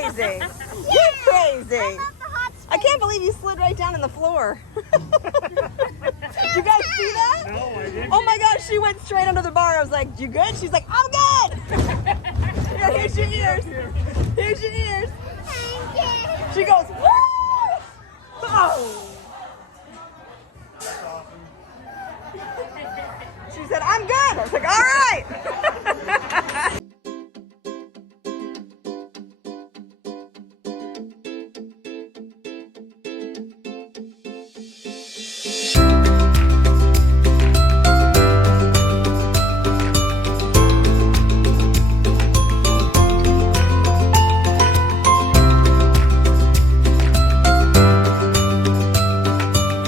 crazy. You're crazy. I can't believe you slid right down on the floor. Did you guys see that? No, I didn't. Oh my gosh, she went straight under the bar. I was like, you good? She's like, I'm good. Here, here's your ears. Here's your ears. She goes, woo! Oh. She said, I'm good. I was like, all right.